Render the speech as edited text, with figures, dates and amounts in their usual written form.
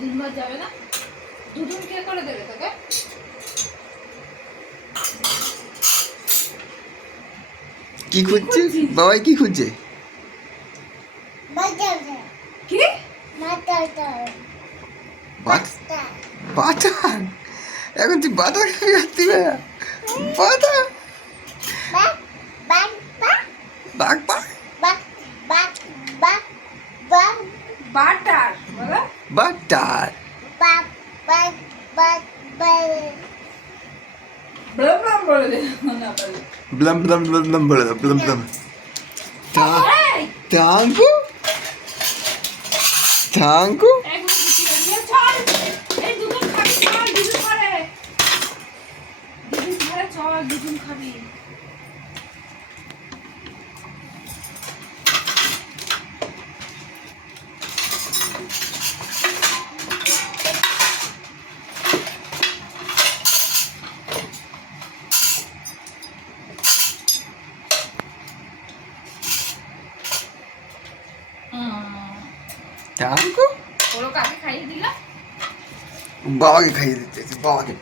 দুদিন ভাত যাবে না? দুদিন কে করে দেবে তোকে? কি খুঁজছে বাবাই? কি খুঁজছে? কি বাটার? এখন তুই বাটার খাবি? আসতি বাটার বাঘ বাঘ বাটার বলো। বাটার ব্লাম ব্লাম বলে দে না বলে। ব্লাম ব্লাম ব্লাম ব্লাম বলে দাও, ব্লাম ব্লাম। এই থাঙ্কু থাঙ্কু এক মিনিট দিয়ে চল। এই দুদিন খাবি চল, দুদিন ধরে। দুদিন ধরে চল, দুদিন খাবি। থাঙ্কু ওরা কাকে খাইয়ে দিলা? বাবাকে খাইয়ে দিতে, বাবাকে।